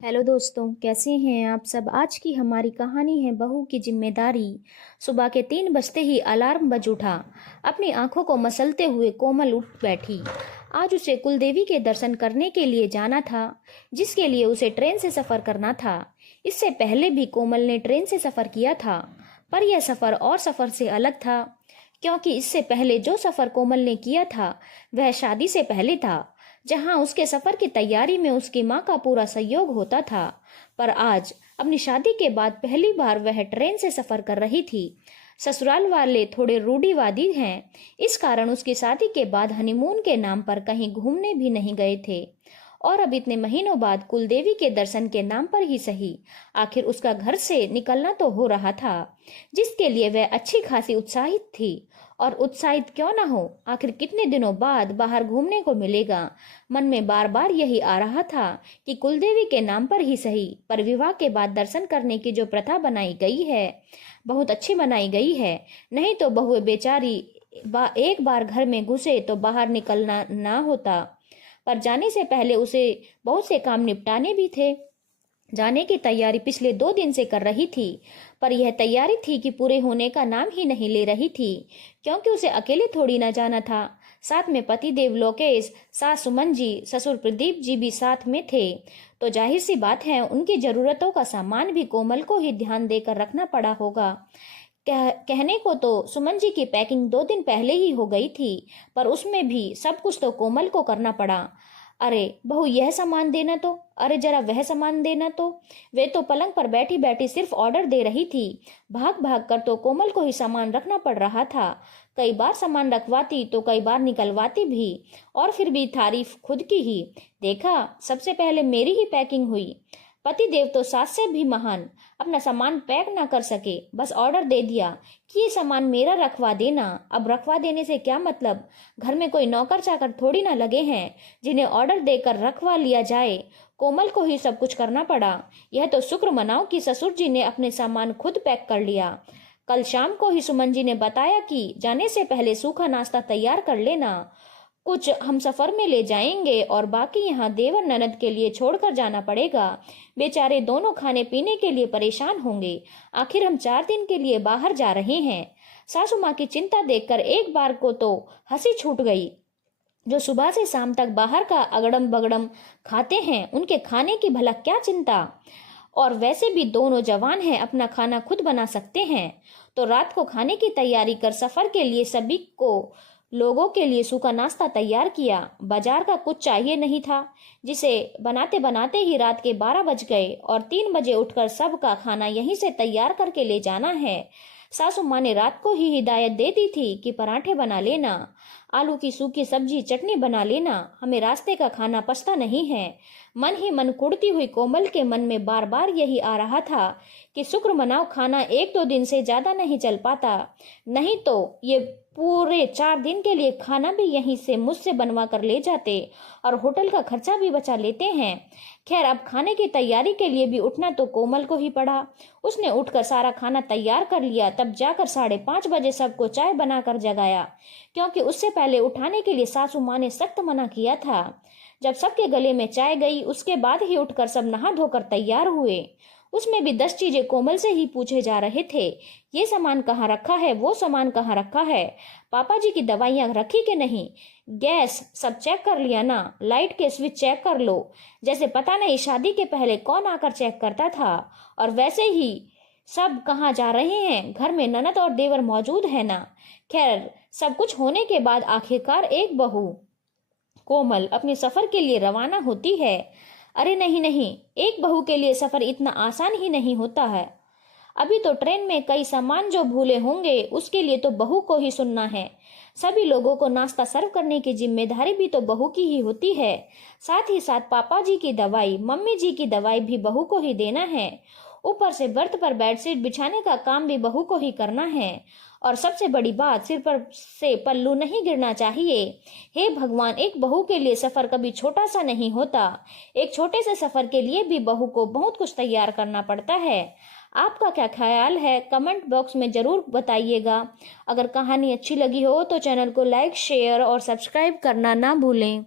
Hello दोस्तों, कैसे हैं आप सब। आज की हमारी कहानी है बहू की जिम्मेदारी। सुबह के 3 बजते ही अलार्म बज उठा। अपनी आंखों को मसलते हुए कोमल उठ बैठी। आज उसे कुलदेवी के दर्शन करने के लिए जाना था, जिसके लिए उसे ट्रेन से सफ़र करना था। इससे पहले भी कोमल ने ट्रेन से सफ़र किया था, पर यह सफ़र और सफ़र से अलग था, क्योंकि इससे पहले जो सफ़र कोमल ने किया था वह शादी से पहले था, जहां उसके सफर की तैयारी में उसकी मां का पूरा सहयोग होता था। पर आज अपनी शादी के बाद पहली बार वह ट्रेन से सफर कर रही थी। ससुराल वाले थोड़े रूढ़िवादी हैं, इस कारण उसकी शादी के बाद हनीमून के नाम पर कहीं घूमने भी नहीं गए थे। और अब इतने महीनों बाद कुलदेवी के दर्शन के नाम पर ही सही, आखिर उसका घर से निकलना तो हो रहा था, जिसके लिए वह अच्छी खासी उत्साहित थी। और उत्साहित क्यों ना हो, आखिर कितने दिनों बाद बाहर घूमने को मिलेगा। मन में बार बार यही आ रहा था कि कुलदेवी के नाम पर ही सही, पर विवाह के बाद दर्शन करने की जो प्रथा बनाई गई है, बहुत अच्छी बनाई गई है। नहीं तो बहुए बेचारी एक बार घर में घुसे तो बाहर निकलना ना होता। पर जाने से पहले उसे बहुत से काम निपटाने भी थे। जाने की तैयारी पिछले 2 दिन से कर रही थी, पर यह तैयारी थी कि पूरे होने का नाम ही नहीं ले रही थी, क्योंकि उसे अकेले थोड़ी ना जाना था। साथ में पतिदेव लोकेश, सास सुमन जी, ससुर प्रदीप जी भी साथ में थे। तो जाहिर सी बात है, उनकी जरूरतों का सामान भी कोमल को ही ध्यान देकर रखना पड़ा होगा। कहने को तो सुमन जी की पैकिंग 2 दिन पहले ही हो गई थी, पर उसमें भी सब कुछ तो कोमल को करना पड़ा। अरे बहू, यह सामान देना तो, अरे जरा वह सामान देना तो। वे तो पलंग पर बैठी बैठी सिर्फ ऑर्डर दे रही थी। भाग भाग कर तो कोमल को ही सामान रखना पड़ रहा था। कई बार सामान रखवाती तो कई बार निकलवाती भी, और फिर भी तारीफ खुद की ही। देखा, सबसे पहले मेरी ही पैकिंग हुई। पति देव तो सास से भी महान, अपना सामान पैक ना कर सके, बस ऑर्डर दे दिया कि ये सामान मेरा रखवा देना। अब रखवा देने से क्या मतलब, घर में कोई नौकर चाकर थोड़ी ना लगे हैं जिन्हें ऑर्डर देकर रखवा लिया जाए। कोमल को ही सब कुछ करना पड़ा। यह तो शुक्र मनाओ कि ससुर जी ने अपने सामान खुद पैक कर लिया। कल शाम को ही सुमन जी ने बताया कि जाने से पहले सूखा नाश्ता तैयार कर लेना, कुछ हम सफर में ले जाएंगे और बाकी यहाँ देवर ननद के लिए छोड़कर जाना पड़ेगा। बेचारे दोनों खाने पीने के लिए परेशान होंगे। आखिर हम 4 दिन के लिए बाहर जा रहे हैं। सासू माँ की चिंता देखकर एक बार को तो हंसी छूट गई। जो सुबह से शाम तक बाहर का अगड़म बगड़म खाते हैं, उनके खाने की भला क्या चिंता। और वैसे भी दोनों जवान हैं, अपना खाना खुद बना सकते हैं। तो रात को खाने की तैयारी कर सफर के लिए सभी को लोगों के लिए सूखा नाश्ता तैयार किया। बाजार का कुछ चाहिए नहीं था, जिसे बनाते बनाते ही रात के 12 बज गए और 3 बजे उठकर सबका खाना यहीं से तैयार करके ले जाना है। सासू माँ ने रात को ही हिदायत दे दी थी कि पराठे बना लेना, आलू की सूखी सब्जी चटनी बना लेना, हमें रास्ते का खाना पछता नहीं है। मन ही मन कुड़ती हुई कोमल के मन में बार बार यही आ रहा था कि शुक्र मनाओ खाना 1-2 दिन से ज्यादा नहीं चल पाता, नहीं तो ये पूरे 4 दिन के लिए खाना भी यहीं से मुझसे बनवा कर ले जाते और होटल का खर्चा भी बचा लेते हैं। खैर, अब खाने की तैयारी के लिए भी उठना तो कोमल को ही पड़ा। उसने उठकर सारा खाना तैयार कर लिया, तब जाकर 5:30 बजे सबको चाय बनाकर जगाया, क्योंकि उससे पहले उठाने के लिए सासू माँ ने सख्त मना किया था। जब सबके गले में चाय गई, उसके बाद ही उठकर सब नहा धोकर तैयार हुए। उसमें भी 10 चीजें कोमल से ही पूछे जा रहे थे। ये सामान कहाँ रखा है, वो सामान कहाँ रखा है, पापा जी की दवाइयाँ रखी कि नहीं, गैस सब चेक कर लिया ना, लाइट के स्विच चेक कर लो। जैसे पता नहीं शादी के पहले कौन आकर चेक करता था। और वैसे ही सब कहाँ जा रहे हैं, घर में ननद और देवर मौजूद है ना। खैर, सब कुछ होने के बाद आखिरकार एक बहू कोमल अपने सफर के लिए रवाना होती है। अरे नहीं नहीं, एक बहू के लिए सफर इतना आसान ही नहीं होता है। अभी तो ट्रेन में कई सामान जो भूले होंगे, उसके लिए तो बहू को ही सुनना है। सभी लोगों को नाश्ता सर्व करने की जिम्मेदारी भी तो बहू की ही होती है। साथ ही साथ पापा जी की दवाई, मम्मी जी की दवाई भी बहू को ही देना है। ऊपर से बर्थ पर बेडशीट बिछाने का काम भी बहू को ही करना है। और सबसे बड़ी बात, सिर पर से पल्लू नहीं गिरना चाहिए। हे भगवान, एक बहू के लिए सफर कभी छोटा सा नहीं होता। एक छोटे से सफर के लिए भी बहू को बहुत कुछ तैयार करना पड़ता है। आपका क्या ख्याल है, कमेंट बॉक्स में जरूर बताइएगा। अगर कहानी अच्छी लगी हो तो चैनल को लाइक, शेयर और सब्सक्राइब करना ना भूलें।